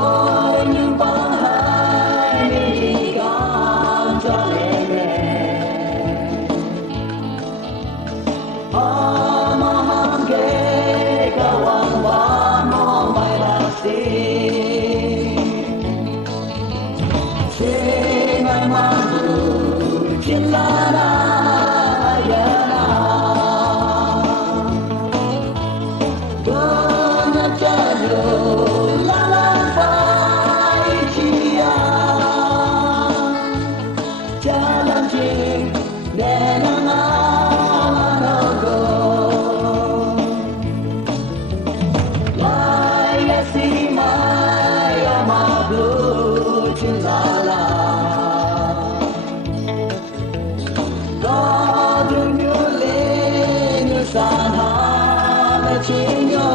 đôi những bóng hai đi con cho lệ lệ Amahan ke kawan mo may lasi Sinay mabu chilana ayana Donya jayo lalang pai chia Jalan jing denana go Laya si maya mabu chilala Có đừng nhớ lên như sàn hà là chỉ nhớ